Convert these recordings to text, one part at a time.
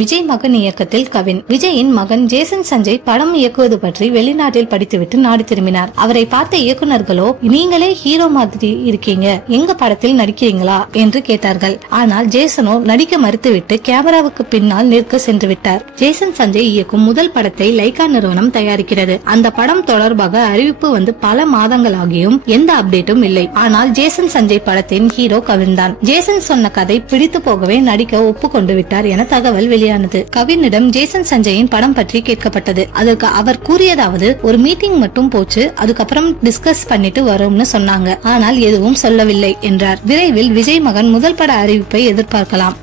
விஜய் மகன் இயக்கத்தில் கவின். விஜயின் மகன் ஜேசன் சஞ்சய் படம் இயக்குவது பற்றி வெளிநாட்டில் படித்துவிட்டு நாடு திரும்பினார். அவரை பார்த்த இயக்குநர்களோ, நீங்களே ஹீரோ மாதிரி இருக்கீங்க, எங்க படத்தில் நடிக்கிறீங்களா என்று கேட்டார்கள். ஆனால் ஜேசனோ நடிக்க மறுத்துவிட்டு கேமராவுக்கு பின்னால் நிற்க சென்று விட்டார். ஜேசன் சஞ்சய் இயக்கும் முதல் படத்தை லைகா நிறுவனம் தயாரிக்கிறது. அந்த படம் தொடர்பாக அறிவிப்பு வந்து பல மாதங்களாகியும் எந்த அப்டேட்டும் இல்லை. ஆனால் ஜேசன் சஞ்சய் படத்தின் ஹீரோ கவின் தான். ஜேசன் சொன்ன கதை பிடித்து போகவே நடிக்க ஒப்புக்கொண்டு விட்டார் என தகவல் வெளியானது. கவினிடம் ஜேசன் சஞ்சயின் படம் பற்றி கேட்கப்பட்டது. அதற்கு அவர் கூறியதாவது, ஒரு மீட்டிங் மட்டும் போச்சு, அதுக்கப்புறம் டிஸ்கஸ் பண்ணிட்டு வரும்னு சொன்னாங்க, ஆனால் எதுவும் சொல்லவில்லை என்றார். விரைவில் விஜய் மகன் முதல் பட அறிவிப்பை எதிர்பார்க்கலாம்.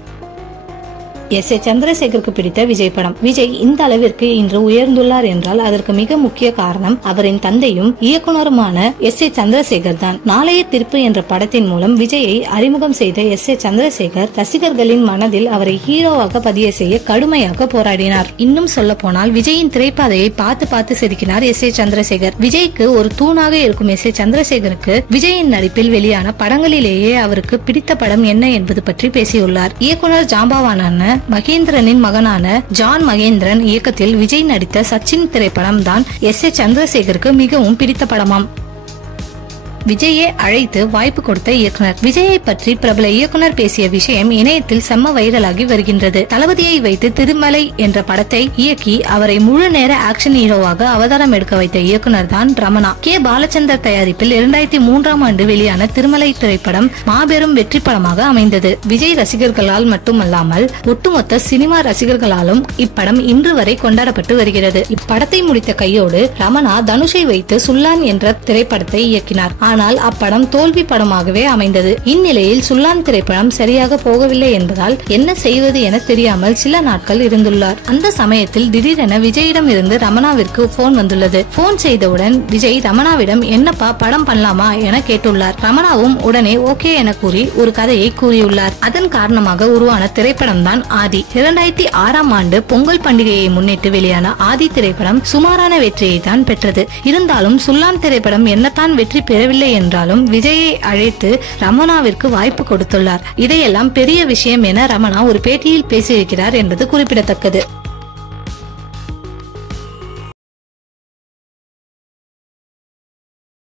எஸ். ஏ. சந்திரசேகருக்கு பிடித்த விஜய் படம். விஜய் இந்த அளவிற்கு இன்று உயர்ந்துள்ளார் என்றால் அதற்கு மிக முக்கிய காரணம் அவரின் தந்தையும் இயக்குனருமான எஸ். ஏ. சந்திரசேகர் தான். நாளைய தீர்ப்பு என்ற படத்தின் மூலம் விஜயை அறிமுகம் செய்த எஸ். ஏ. சந்திரசேகர் ரசிகர்களின் மனதில் அவரை ஹீரோவாக பதிய செய்ய கடுமையாக போராடினார். இன்னும் சொல்ல போனால் விஜயின் திரைப்பாதையை பார்த்து செதுக்கினார் எஸ். ஏ. சந்திரசேகர். விஜய்க்கு ஒரு தூணாக இருக்கும் எஸ். ஏ. சந்திரசேகருக்கு விஜயின் நடிப்பில் வெளியான படங்களிலேயே அவருக்கு பிடித்த படம் என்ன என்பது பற்றி பேசியுள்ளார். இயக்குனர் ஜாம்பவானான மகேந்திரனின் மகனான ஜான் மகேந்திரன் இயக்கத்தில் விஜய் நடித்த சச்சின் திரைப்படம் தான் எஸ். ஏ. சந்திரசேகருக்கு மிகவும் பிடித்த படமாம். விஜயை அழைத்து வாய்ப்பு கொடுத்த இயக்குனர். விஜயை பற்றி பிரபல இயக்குனர் பேசிய விஷயம் இணையத்தில் செம்ம வைரலாகி வருகின்றது. தளபதியை வைத்து திருமலை என்ற படத்தை இயக்கி அவரை முழு நேர ஆக்ஷன் ஹீரோவாக அவதாரம் எடுக்க வைத்த இயக்குனர் தான் ரமணா. கே. பாலச்சந்தர் தயாரிப்பில் 2003ஆம் ஆண்டு வெளியான திருமலை திரைப்படம் மாபெரும் வெற்றி படமாக அமைந்தது. விஜய் ரசிகர்களால் மட்டுமல்லாமல் ஒட்டுமொத்த சினிமா ரசிகர்களாலும் இப்படம் இன்று வரை கொண்டாடப்பட்டு வருகிறது. இப்படத்தை முடித்த கையோடு ரமணா தனுஷை வைத்து சுல்லான் என்ற திரைப்படத்தை இயக்கினார். ஆனால் அப்படம் தோல்வி படமாகவே அமைந்தது. இந்நிலையில் சுல்லான் திரைப்படம் சரியாக போகவில்லை என்பதால் என்ன செய்வது என தெரியாமல் சில நாட்கள் இருந்துள்ளார். அந்த சமயத்தில் திடீரென விஜயிடம் இருந்து ரமணாவிற்கு போன் வந்துள்ளது. போன் செய்தவுடன் விஜய் ரமணாவிடம், என்னப்பா படம் பண்ணலாமா என கேட்டுள்ளார். ரமணாவும் உடனே ஓகே என கூறி ஒரு கதையை கூறியுள்ளார். அதன் காரணமாக உருவான திரைப்படம் தான் ஆதி. 2006ஆம் ஆண்டு பொங்கல் பண்டிகையை முன்னிட்டு வெளியான ஆதி திரைப்படம் சுமாரான வெற்றியை தான் பெற்றது. இருந்தாலும் சுல்லான் திரைப்படம் என்னத்தான் வெற்றி பெறவில்லை என்றாலும் விஜயை அழைத்து ரமணாவிற்கு வாய்ப்பு கொடுத்துள்ளார். இதையெல்லாம் பெரிய விஷயம் என ரமணா ஒரு பேட்டியில் பேசியிருக்கிறார் என்பது குறிப்பிடத்தக்கது.